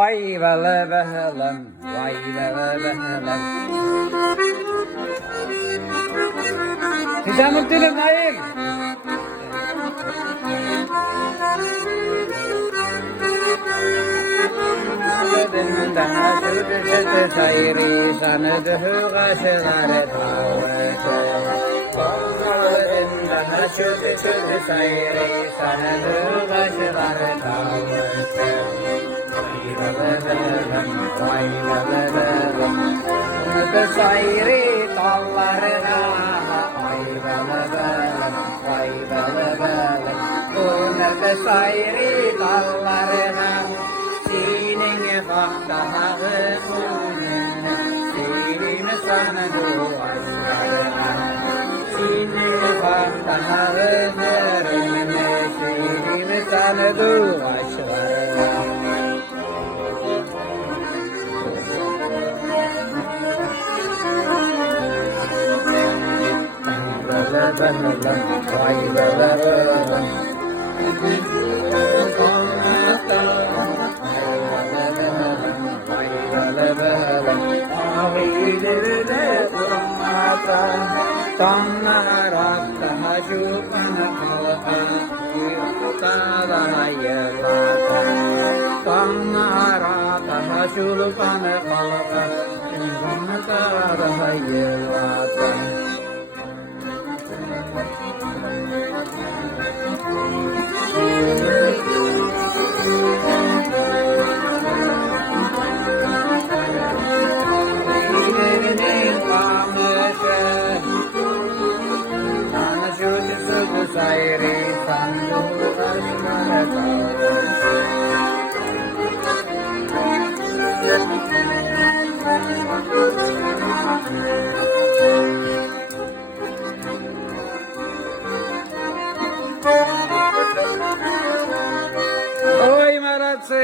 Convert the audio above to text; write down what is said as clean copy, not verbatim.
Vay былбылым, vay былбылым. Sizamın dilim nayim. Sayri sanıdığı gaşıları tavışı. Kollarından çöldü sayri sanıdığı gaşıları tavışı. Vay былбылым, sayri kollarına. Vay былбылым, vay былбылım. Bunlar sayri kollarına. Senin faktağı bununla, senin sana duaşlarına. Senin faktağı bununla, senin sana duaşlarına. Былбылым, vay былбылım. Ağilere durmata, tanlarakta şupana kalka, yurtada yılata. Tanlarakta şupana kalka, yurtada yılata. Sayri sandığı taşlara tavışı. Oy maratsı.